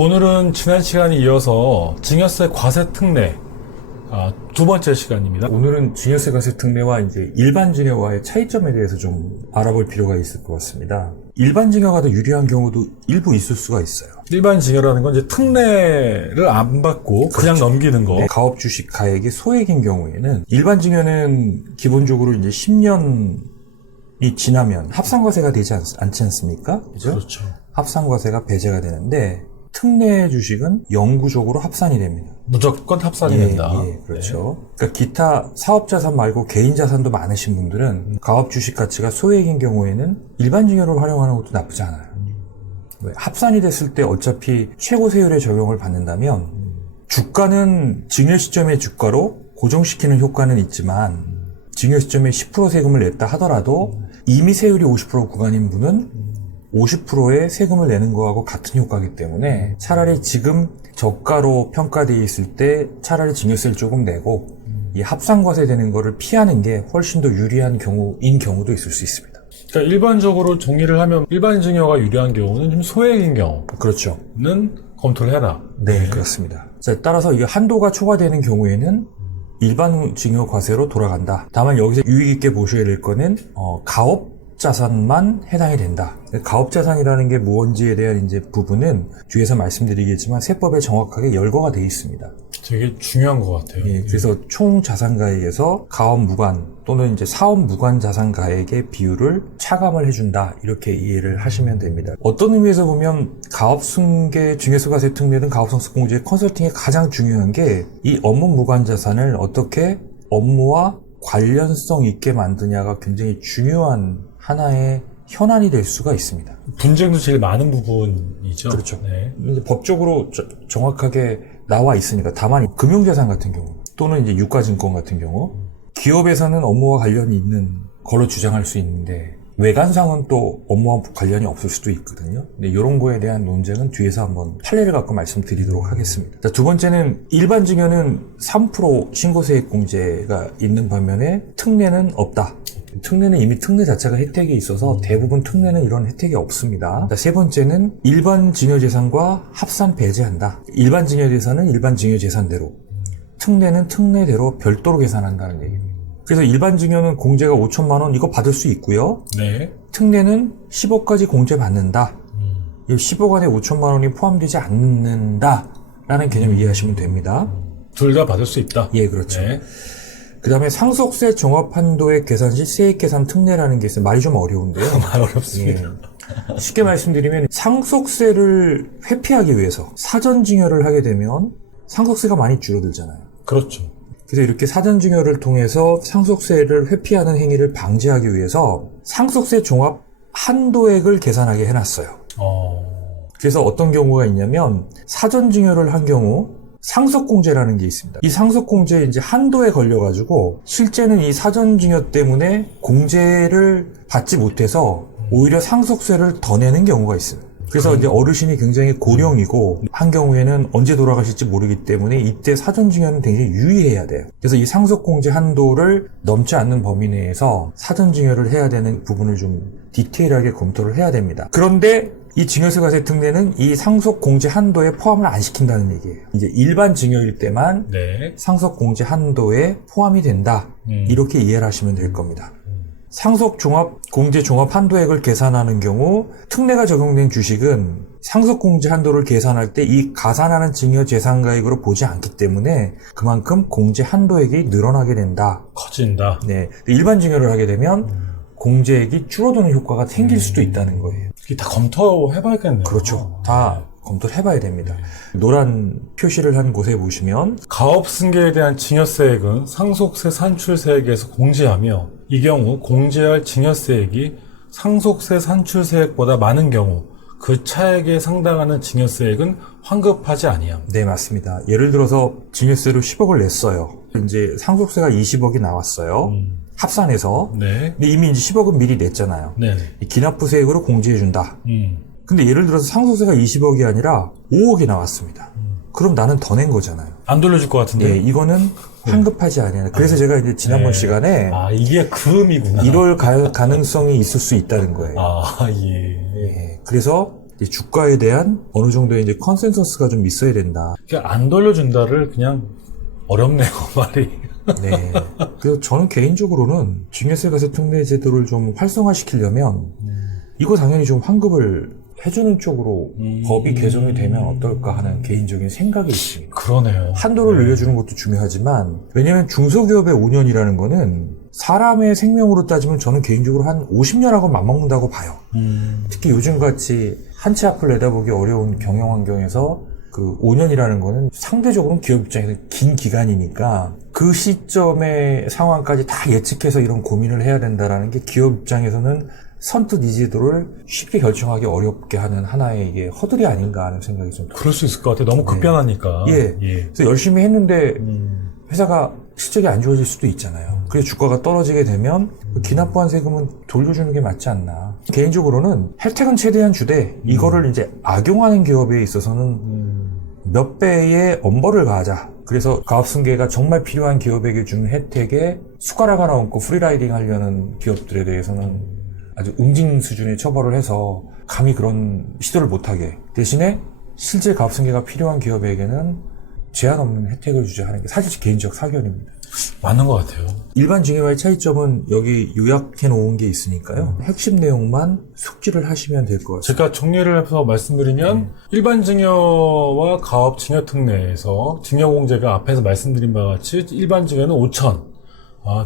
오늘은 지난 시간에 이어서 증여세 과세 특례 두 번째 시간입니다. 오늘은 증여세 과세 특례와 이제 일반 증여와의 차이점에 대해서 좀 알아볼 필요가 있을 것 같습니다. 일반 증여가 더 유리한 경우도 일부 있을 수가 있어요. 일반 증여라는 건 이제 특례를 안 받고 그냥 그렇죠. 넘기는 거. 네, 가업 주식 가액이 소액인 경우에는 일반 증여는 기본적으로 이제 10년이 지나면 합산과세가 되지 않지 않습니까? 그죠? 그렇죠. 합산과세가 배제가 되는데 특례 주식은 영구적으로 합산이 됩니다. 무조건 합산이 된다. 예, 그렇죠. 그러니까 기타 사업자산 말고 개인자산도 많으신 분들은 가업주식 가치가 소액인 경우에는 일반 증여를 활용하는 것도 나쁘지 않아요. 왜? 합산이 됐을 때 어차피 최고 세율의 적용을 받는다면 주가는 증여 시점의 주가로 고정시키는 효과는 있지만 증여 시점에 10% 세금을 냈다 하더라도 이미 세율이 50% 구간인 분은 50%의 세금을 내는 거하고 같은 효과이기 때문에 차라리 지금 저가로 평가되어 있을 때 차라리 증여세를 조금 내고 이 합산과세 되는 거를 피하는 게 훨씬 더 유리한 경우인 경우도 있을 수 있습니다. 그러니까 일반적으로 정리를 하면 일반 증여가 유리한 경우는 좀 소액인 경우는 그렇죠. 검토를 해라. 네, 그렇습니다. 자, 따라서 이 한도가 초과되는 경우에는 일반 증여 과세로 돌아간다. 다만 여기서 유의 깊게 보셔야 될 거는 가업 자산만 해당이 된다. 가업자산이라는 게 무언지에 대한 이제 부분은 뒤에서 말씀드리겠지만 세법에 정확하게 열거가 되어 있습니다. 되게 중요한 것 같아요. 예, 그래서 총 자산가액에서 가업 무관 또는 이제 사업 무관 자산가액의 비율을 차감을 해준다. 이렇게 이해를 하시면 됩니다. 어떤 의미에서 보면 가업승계 증여세과세 특례 등 가업성습공제 컨설팅의 가장 중요한 게 이 업무 무관 자산을 어떻게 업무와 관련성 있게 만드냐가 굉장히 중요한 하나의 현안이 될 수가 있습니다. 분쟁도 제일 많은 부분이죠. 그렇죠. 네. 이제 법적으로 정확하게 나와 있으니까 다만 금융자산 같은 경우 또는 이제 유가증권 같은 경우 기업에서는 업무와 관련이 있는 걸로 주장할 수 있는데 외관상은 또 업무와 관련이 없을 수도 있거든요. 근데 이런 거에 대한 논쟁은 뒤에서 한번 판례를 갖고 말씀드리도록 하겠습니다. 자, 두 번째는 일반 증여는 3% 신고세액 공제가 있는 반면에 특례는 없다. 특례는 이미 특례 자체가 혜택이 있어서 대부분 특례는 이런 혜택이 없습니다. 자, 세 번째는 일반 증여재산과 합산 배제한다. 일반 증여재산은 일반 증여재산대로, 특례는 특례대로 별도로 계산한다는 얘기입니다. 그래서 일반 증여는 공제가 5천만 원 이거 받을 수 있고요. 네. 특례는 10억까지 공제 받는다. 이 10억 안에 5천만 원이 포함되지 않는다라는 개념 이해하시면 됩니다. 둘 다 받을 수 있다. 예, 그렇죠. 네. 그 다음에 상속세 종합한도액 계산 시 세액계산 특례라는 게 있어요. 말이 좀 어려운데요. 말 어렵습니다. 예. 쉽게 말씀드리면 상속세를 회피하기 위해서 사전증여를 하게 되면 상속세가 많이 줄어들잖아요. 그렇죠. 그래서 이렇게 사전증여를 통해서 상속세를 회피하는 행위를 방지하기 위해서 상속세 종합 한도액을 계산하게 해놨어요. 그래서 어떤 경우가 있냐면 사전증여를 한 경우 상속공제라는 게 있습니다. 이 상속공제에 이제 한도에 걸려가지고 실제는 이 사전증여 때문에 공제를 받지 못해서 오히려 상속세를 더 내는 경우가 있어요. 그래서 이제 어르신이 굉장히 고령이고 한 경우에는 언제 돌아가실지 모르기 때문에 이때 사전증여는 굉장히 유의해야 돼요. 그래서 이 상속공제 한도를 넘지 않는 범위 내에서 사전증여를 해야 되는 부분을 좀 디테일하게 검토를 해야 됩니다. 그런데 이 증여세과세 특례는 이 상속공제 한도에 포함을 안 시킨다는 얘기예요. 이제 일반 증여일 때만 네. 상속공제 한도에 포함이 된다. 이렇게 이해를 하시면 될 겁니다. 상속공제 종합 한도액을 계산하는 경우 특례가 적용된 주식은 상속공제 한도를 계산할 때 이 가산하는 증여재산가액으로 보지 않기 때문에 그만큼 공제 한도액이 늘어나게 된다. 커진다. 네, 일반 증여를 하게 되면 공제액이 줄어드는 효과가 생길 수도 있다는 거예요. 이게 다 검토해봐야겠네요. 그렇죠. 다 검토를 해봐야 됩니다. 노란 표시를 한 곳에 보시면 가업승계에 대한 증여세액은 상속세 산출세액에서 공제하며 이 경우 공제할 증여세액이 상속세 산출세액보다 많은 경우 그 차액에 상당하는 증여세액은 환급하지 아니함. 네, 맞습니다. 예를 들어서 증여세로 10억을 냈어요. 이제 상속세가 20억이 나왔어요. 합산해서. 네. 근데 이미 이제 10억은 미리 냈잖아요. 네. 기납부세액으로 공제해준다. 근데 예를 들어서 상속세가 20억이 아니라 5억이 나왔습니다. 그럼 나는 더 낸 거잖아요. 안 돌려줄 것 같은데. 예, 이거는 환급하지 않아요. 그래서 제가 이제 지난번 시간에 이게 그 의미구나. 이럴 가능성이 있을 수 있다는 거예요. 예. 예, 그래서 이제 주가에 대한 어느 정도의 이제 컨센서스가 좀 있어야 된다. 그러니까 안 돌려준다를 그냥 어렵네요, 말이. 네. 그래서 저는 개인적으로는 증여세 과세 특례 제도를 좀 활성화시키려면 이거 당연히 좀 환급을 해주는 쪽으로 법이 개정이 되면 어떨까 하는 개인적인 생각이 있습니다. 그러네요. 한도를 늘려주는 것도 중요하지만, 왜냐면 중소기업의 5년이라는 거는 사람의 생명으로 따지면 저는 개인적으로 한 50년하고 맞먹는다고 봐요. 특히 요즘같이 한 치 앞을 내다보기 어려운 경영 환경에서 그 5년이라는 거는 상대적으로 기업 입장에서 긴 기간이니까 그 시점의 상황까지 다 예측해서 이런 고민을 해야 된다라는 게 기업 입장에서는 선뜻 이 제도를 쉽게 결정하기 어렵게 하는 하나의 이게 허들이 아닌가 하는 생각이 좀 들어요. 그럴 수 있을 것 같아요. 너무 급변하니까. 예. 예. 그래서 열심히 했는데 회사가 실적이 안 좋아질 수도 있잖아요. 그래서 주가가 떨어지게 되면 그 기납부한 세금은 돌려주는 게 맞지 않나. 개인적으로는 혜택은 최대한 주되 이거를 이제 악용하는 기업에 있어서는 몇 배의 엄벌을 가하자. 그래서 가압승계가 정말 필요한 기업에게 주는 혜택에 숟가락 하나 얹고 프리라이딩 하려는 기업들에 대해서는 아주 응징 수준의 처벌을 해서 감히 그런 시도를 못하게, 대신에 실제 가압승계가 필요한 기업에게는 제한 없는 혜택을 주자 하는 게 사실 개인적 사견입니다. 맞는 것 같아요. 일반 증여와의 차이점은 여기 요약해 놓은 게 있으니까요. 핵심 내용만 숙지를 하시면 될 것 같아요. 제가 정리를 해서 말씀드리면 일반 증여와 가업 증여 특례에서 증여 공제가 앞에서 말씀드린 바와 같이 일반 증여는 5천,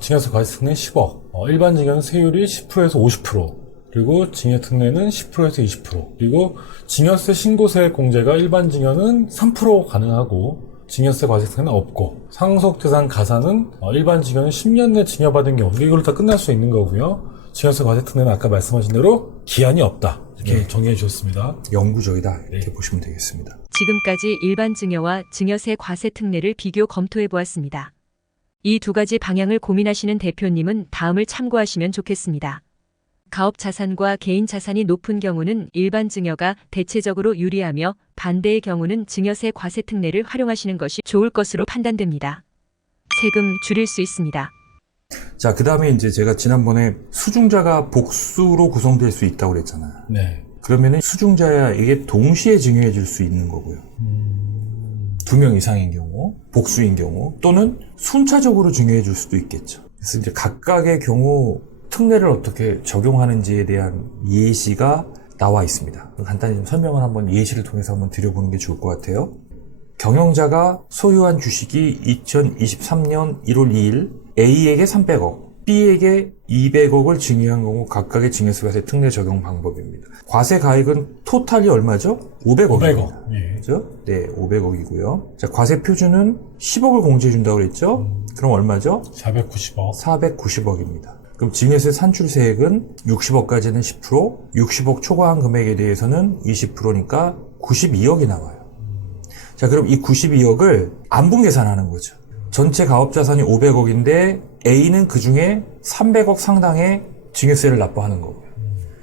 증여세 과세 특례는 10억, 일반 증여는 세율이 10%에서 50%, 그리고 증여 특례는 10%에서 20%, 그리고 증여세 신고세 공제가 일반 증여는 3% 가능하고 증여세 과세 특례는 없고, 상속재산 가산은 일반 증여는 10년 내 증여받은 경우 이걸로 다 끝날 수 있는 거고요. 증여세 과세 특례는 아까 말씀하신 대로 기한이 없다, 이렇게 정리해 주셨습니다. 영구적이다 이렇게 보시면 되겠습니다. 지금까지 일반 증여와 증여세 과세 특례를 비교 검토해 보았습니다. 이 두 가지 방향을 고민하시는 대표님은 다음을 참고하시면 좋겠습니다. 가업 자산과 개인 자산이 높은 경우는 일반 증여가 대체적으로 유리하며 반대의 경우는 증여세 과세 특례를 활용하시는 것이 좋을 것으로 판단됩니다. 세금 줄일 수 있습니다. 자, 그 다음에 이제 제가 지난번에 수중자가 복수로 구성될 수 있다고 그랬잖아요. 네. 그러면은 수중자야 이게 동시에 증여해 줄 수 있는 거고요. 2명 이상인 경우, 복수인 경우, 또는 순차적으로 증여해 줄 수도 있겠죠. 그래서 이제 각각의 경우 특례를 어떻게 적용하는지에 대한 예시가 나와 있습니다. 간단히 좀 설명을 한번 예시를 통해서 한번 드려보는 게 좋을 것 같아요. 경영자가 소유한 주식이 2023년 1월 2일 A에게 300억, B에게 200억을 증여한 경우 각각의 증여세과세 특례 적용 방법입니다. 과세 가액은 토탈이 얼마죠? 500억입니다. 500억. 예. 그죠? 네, 500억이고요. 자, 과세 표준은 10억을 공제해 준다고 그랬죠? 그럼 얼마죠? 490억. 490억입니다. 그럼 증여세 산출세액은 60억까지는 10%, 60억 초과한 금액에 대해서는 20%니까 92억이 나와요. 자, 그럼 이 92억을 안분 계산하는 거죠. 전체 가업자산이 500억인데 A는 그 중에 300억 상당의 증여세를 납부하는 거고요.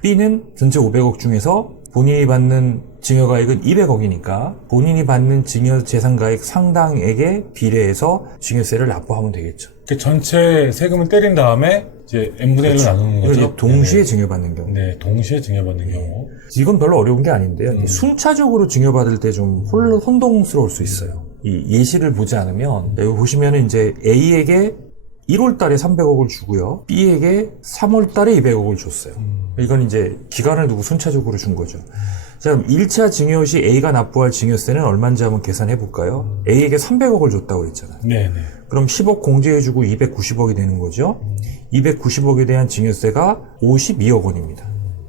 B는 전체 500억 중에서 본인이 받는 증여가액은 200억이니까 본인이 받는 증여재산가액 상당액에 비례해서 증여세를 납부하면 되겠죠. 그 전체 세금을 때린 다음에 이제 n분의 1로 나누는 거죠. 이제 동시에 네네. 증여받는 경우. 네, 동시에 증여받는 경우. 이건 별로 어려운 게 아닌데요. 순차적으로 증여받을 때 좀 혼동스러울 수 있어요. 이 예시를 보지 않으면, 여기 보시면은 이제 A에게 1월 달에 300억을 주고요. B에게 3월 달에 200억을 줬어요. 이건 이제 기간을 두고 순차적으로 준 거죠. 자, 그럼 1차 증여 시 A가 납부할 증여세는 얼마인지 한번 계산해 볼까요? A에게 300억을 줬다고 그랬잖아요. 네네. 그럼 10억 공제해주고 290억이 되는 거죠. 290억에 대한 증여세가 52억 원입니다.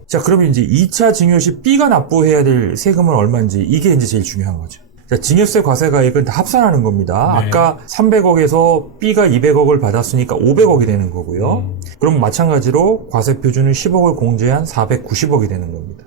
자, 그러면 이제 2차 증여 시 B가 납부해야 될 세금은 얼마인지 이게 이제 제일 중요한 거죠. 자, 증여세 과세가액은 다 합산하는 겁니다. 네. 아까 300억에서 B가 200억을 받았으니까 500억이 되는 거고요. 그럼 마찬가지로 과세 표준은 10억을 공제한 490억이 되는 겁니다.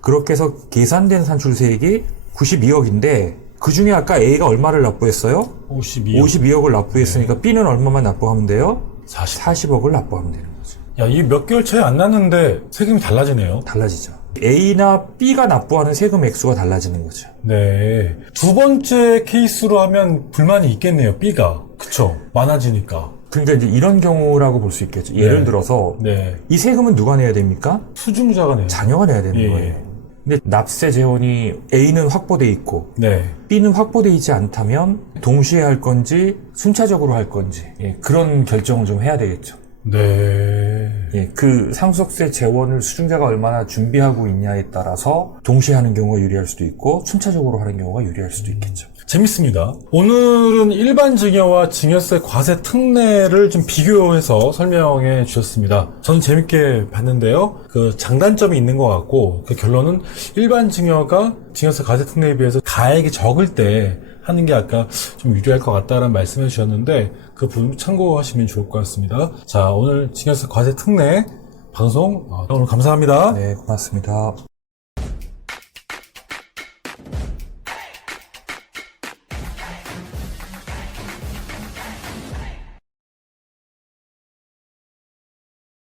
그렇게 해서 계산된 산출세액이 92억인데 그 중에 아까 A가 얼마를 납부했어요? 52억. 52억을 납부했으니까 네. B는 얼마만 납부하면 돼요? 40. 40억을 납부하면 되는 거죠. 야, 이게 몇 개월 차이 안 났는데 세금이 달라지네요. 달라지죠. A나 B가 납부하는 세금 액수가 달라지는 거죠. 네. 두 번째 케이스로 하면 불만이 있겠네요, B가. 그쵸? 많아지니까. 그러니까 이제 이런 경우라고 볼 수 있겠죠. 예를 네. 들어서 네. 이 세금은 누가 내야 됩니까? 수중자가 내요. 자녀가 내야 되는 예, 거예요. 예. 근데 납세 재원이 A는 확보돼 있고 네. B는 확보돼 있지 않다면 동시에 할 건지 순차적으로 할 건지 그런 결정을 좀 해야 되겠죠. 네. 그 상속세 재원을 수증자가 얼마나 준비하고 있냐에 따라서 동시에 하는 경우가 유리할 수도 있고 순차적으로 하는 경우가 유리할 수도 있겠죠. 재밌습니다. 오늘은 일반 증여와 증여세 과세 특례를 좀 비교해서 설명해 주셨습니다. 저는 재밌게 봤는데요. 그 장단점이 있는 것 같고 그 결론은 일반 증여가 증여세 과세 특례에 비해서 가액이 적을 때 하는 게 아까 좀 유리할 것 같다라는 말씀해 주셨는데 그 부분 참고하시면 좋을 것 같습니다. 자, 오늘 증여세 과세 특례 방송 오늘 감사합니다. 네, 고맙습니다.